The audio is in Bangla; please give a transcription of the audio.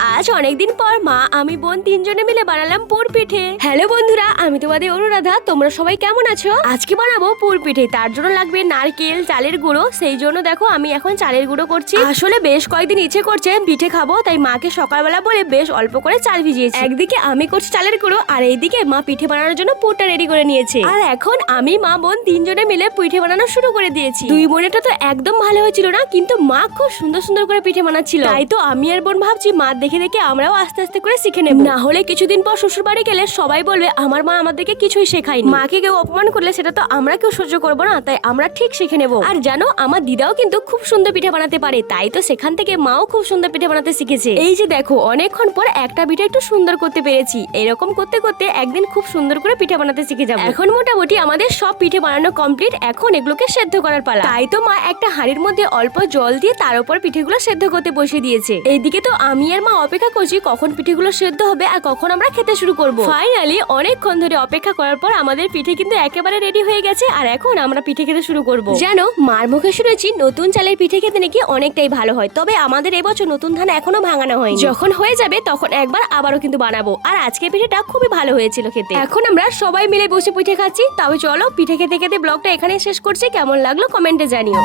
আজ অনেকদিন পর মা আমি বোন তিনজনে মিলে বানালাম পুর পিঠে। হ্যালো বন্ধুরা, আমি তোমাদের অনুরাধা। তোমরা সবাই কেমন আছো? আজকে বানাবো পুর পিঠে। তার জন্য লাগবে নারকেল, চালের গুঁড়ো। সেই জন্য দেখো আমি এখন চালের গুঁড়ো করছি। আসলে বেশ কয়েকদিন ইচ্ছে করছে পিঠে খাবো, তাই মাকে সকালবেলা বলে বেশ অল্প করে চাল ভিজিয়েছি। একদিকে আমি করছি চালের গুঁড়ো, আর এইদিকে মা পিঠে বানানোর জন্য পুরটা রেডি করে নিয়েছে। আর এখন আমি মা বোন তিনজনে মিলে পিঠে বানানো শুরু করে দিয়েছি। দুই বোনেটা তো একদম ভালো হয়েছিল না, কিন্তু মা খুব সুন্দর সুন্দর করে পিঠে বানাচ্ছিল। তাই তো আমি আর বোন ভাবছি মা দেখে দেখে আমরাও আস্তে আস্তে করে শিখে নেব। না হলে কিছুদিন পর শ্বশুর বাড়ি গেলে সবাই বলবে আমার মা আমাদেরকে কিছুই শেখায়নি। মাকে কেউ অপমান করলে সেটা তো আমরা কেউ সহ্য করবো না, তাই আমরা ঠিক শিখে নেব। আর জানো, আমার দিদাও কিন্তু খুব সুন্দর পিঠে বানাতে পারে, তাই তো সেখান থেকে মাও খুব সুন্দর পিঠে বানাতে শিখেছে। এই যে দেখো, অনেকক্ষণ পর একটা পিঠে একটু সুন্দর করতে পেরেছি। এরকম করতে করতে একদিন খুব সুন্দর করে পিঠে বানাতে শিখে যাবো। এখন মোটামুটি আমাদের সব পিঠে বানানো কমপ্লিট। এখন এগুলোকে সেদ্ধ করার পালা। তাই তো মা একটা হাঁড়ির মধ্যে অল্প জল দিয়ে তার উপর পিঠেগুলো সেদ্ধ করতে বসিয়ে দিয়েছে। এইদিকে তো আমি আর মা অপেক্ষা করছি কখন পিঠেগুলো সেদ্ধ হবে আর কখন আমরা খেতে শুরু করব। ফাইনালি অনেকক্ষণ ধরে অপেক্ষা করার পর আমাদের পিঠে কিন্তু একেবারে রেডি হয়ে গেছে। আর এখন আমরা পিঠে খেতে শুরু করব। জানো, মার মুখে শুনেছি নতুন চালের পিঠে খেতে নাকি অনেকটাই ভালো হয়। তবে আমাদের এবছর নতুন ধান এখনো ভাঙানো হয়নি। যখন হয়ে যাবে তখন একবার আবারও কিন্তু বানাবো। আর আজকে পিঠেটা খুবই ভালো হয়েছিল খেতে। এখন আমরা সবাই মিলে বসে পিঠে খাচ্ছি। তবে চলো, পিঠে খেতে খেতে ব্লগটা এখানে শেষ করছি। কেমন লাগলো কমেন্টে জানিও।